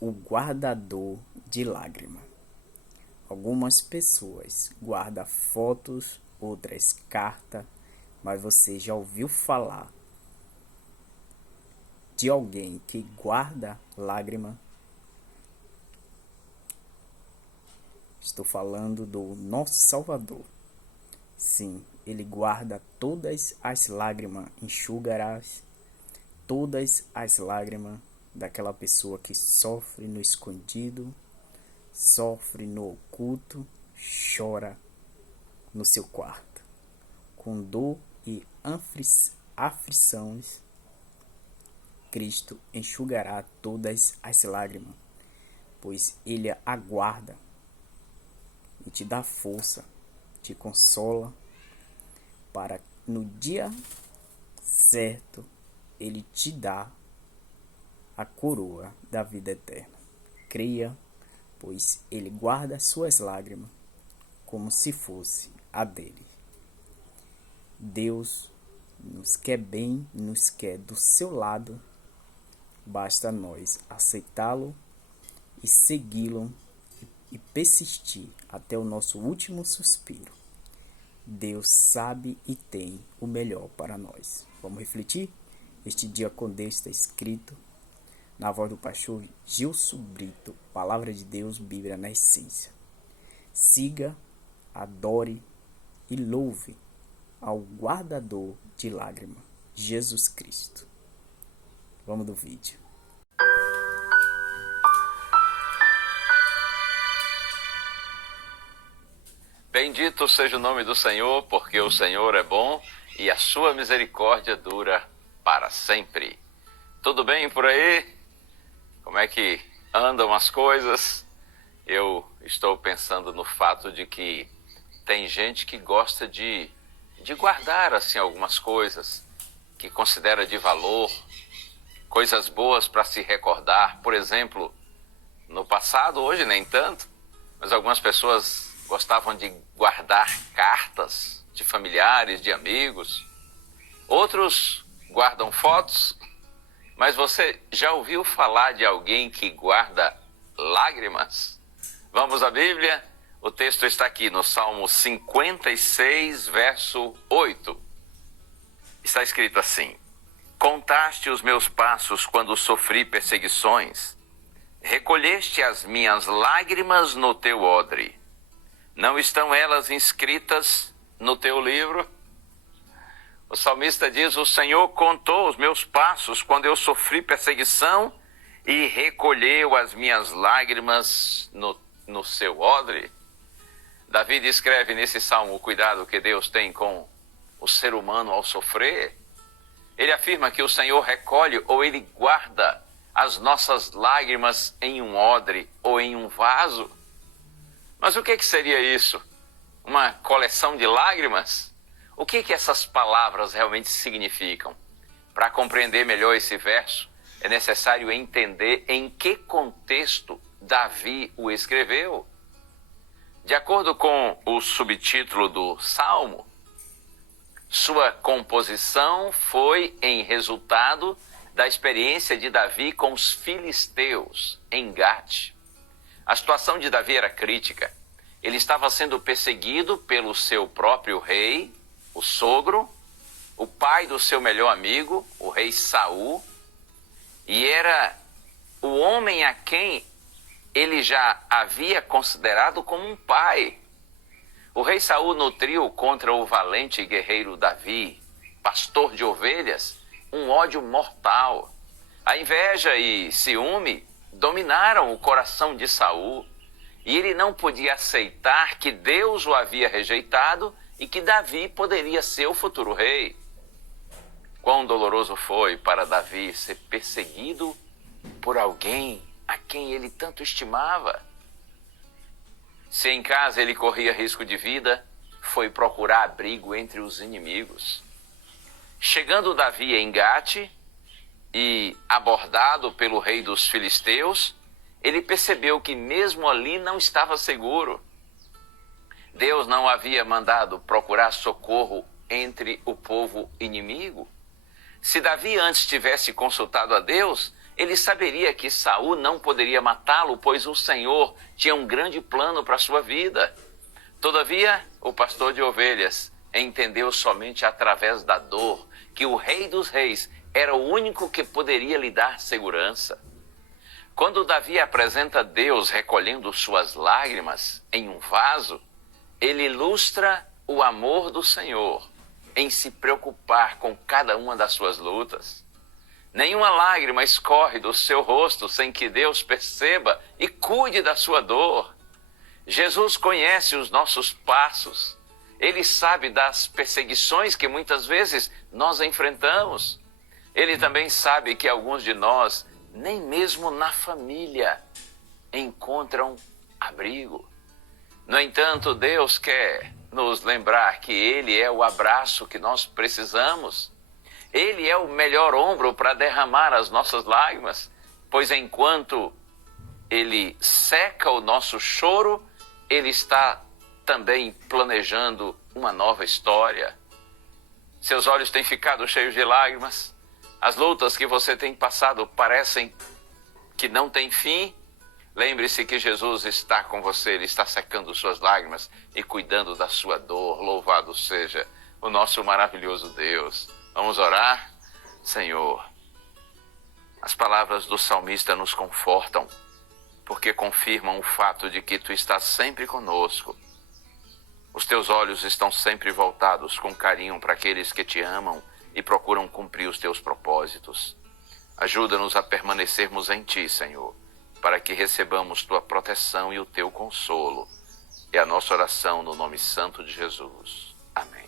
O guardador de lágrima. Algumas pessoas guardam fotos, outras cartas, mas você já ouviu falar de alguém que guarda lágrima? Estou falando do nosso Salvador. Sim, ele guarda todas as lágrimas, enxugarás todas as lágrimas daquela pessoa que sofre no escondido, sofre no oculto, chora no seu quarto, com dor e aflições. Cristo enxugará todas as lágrimas, pois ele aguarda e te dá força, te consola, para no dia certo ele te dá a coroa da vida eterna. Creia, pois ele guarda suas lágrimas como se fosse a dele. Deus nos quer bem, nos quer do seu lado, basta nós aceitá-lo e segui-lo e persistir até o nosso último suspiro. Deus sabe e tem o melhor para nós. Vamos refletir? Este dia com Deus está escrito na voz do pastor Gilson Brito, Palavra de Deus, Bíblia na essência. Siga, adore e louve ao guardador de lágrimas, Jesus Cristo. Vamos do vídeo. Bendito seja o nome do Senhor, porque o Senhor é bom e a sua misericórdia dura para sempre. Tudo bem por aí? Como é que andam as coisas? Eu estou pensando no fato de que tem gente que gosta de guardar assim algumas coisas, que considera de valor, coisas boas para se recordar. Por exemplo, no passado, hoje nem tanto, mas algumas pessoas gostavam de guardar cartas de familiares, de amigos. Outros guardam fotos. Mas você já ouviu falar de alguém que guarda lágrimas? Vamos à Bíblia? O texto está aqui no Salmo 56, verso 8. Está escrito assim: Contaste os meus passos quando sofri perseguições. Recolheste as minhas lágrimas no teu odre. Não estão elas inscritas no teu livro? O salmista diz: o Senhor contou os meus passos quando eu sofri perseguição e recolheu as minhas lágrimas no seu odre. Davi descreve nesse salmo o cuidado que Deus tem com o ser humano ao sofrer. Ele afirma que o Senhor recolhe ou ele guarda as nossas lágrimas em um odre ou em um vaso. Mas o que seria isso? Uma coleção de lágrimas? O que essas palavras realmente significam? Para compreender melhor esse verso, é necessário entender em que contexto Davi o escreveu. De acordo com o subtítulo do Salmo, sua composição foi em resultado da experiência de Davi com os filisteus em Gate. A situação de Davi era crítica. Ele estava sendo perseguido pelo seu próprio rei, o sogro, o pai do seu melhor amigo, o rei Saul, e era o homem a quem ele já havia considerado como um pai. O rei Saul nutriu contra o valente guerreiro Davi, pastor de ovelhas, um ódio mortal. A inveja e ciúme dominaram o coração de Saul, e ele não podia aceitar que Deus o havia rejeitado e que Davi poderia ser o futuro rei. Quão doloroso foi para Davi ser perseguido por alguém a quem ele tanto estimava. Se em casa ele corria risco de vida, foi procurar abrigo entre os inimigos. Chegando Davi em Gate e abordado pelo rei dos filisteus, ele percebeu que mesmo ali não estava seguro. Deus não havia mandado procurar socorro entre o povo inimigo. Se Davi antes tivesse consultado a Deus, Ele saberia que Saul não poderia matá-lo, pois o Senhor tinha um grande plano para a sua vida. Todavia, o pastor de ovelhas entendeu somente através da dor que o Rei dos Reis era o único que poderia lhe dar segurança. Quando Davi apresenta Deus recolhendo suas lágrimas em um vaso, ele ilustra o amor do Senhor em se preocupar com cada uma das suas lutas. Nenhuma lágrima escorre do seu rosto sem que Deus perceba e cuide da sua dor. Jesus conhece os nossos passos. Ele sabe das perseguições que muitas vezes nós enfrentamos. Ele também sabe que alguns de nós, nem mesmo na família, encontram abrigo. No entanto, Deus quer nos lembrar que Ele é o abraço que nós precisamos. Ele é o melhor ombro para derramar as nossas lágrimas, pois enquanto Ele seca o nosso choro, Ele está também planejando uma nova história. Seus olhos têm ficado cheios de lágrimas, as lutas que você tem passado parecem que não têm fim. Lembre-se que Jesus está com você, Ele está secando suas lágrimas e cuidando da sua dor. Louvado seja o nosso maravilhoso Deus. Vamos orar? Senhor, as palavras do salmista nos confortam, porque confirmam o fato de que Tu estás sempre conosco. Os Teus olhos estão sempre voltados com carinho para aqueles que Te amam e procuram cumprir os Teus propósitos. Ajuda-nos a permanecermos em Ti, Senhor, para que recebamos Tua proteção e o Teu consolo. É a nossa oração no nome santo de Jesus. Amém.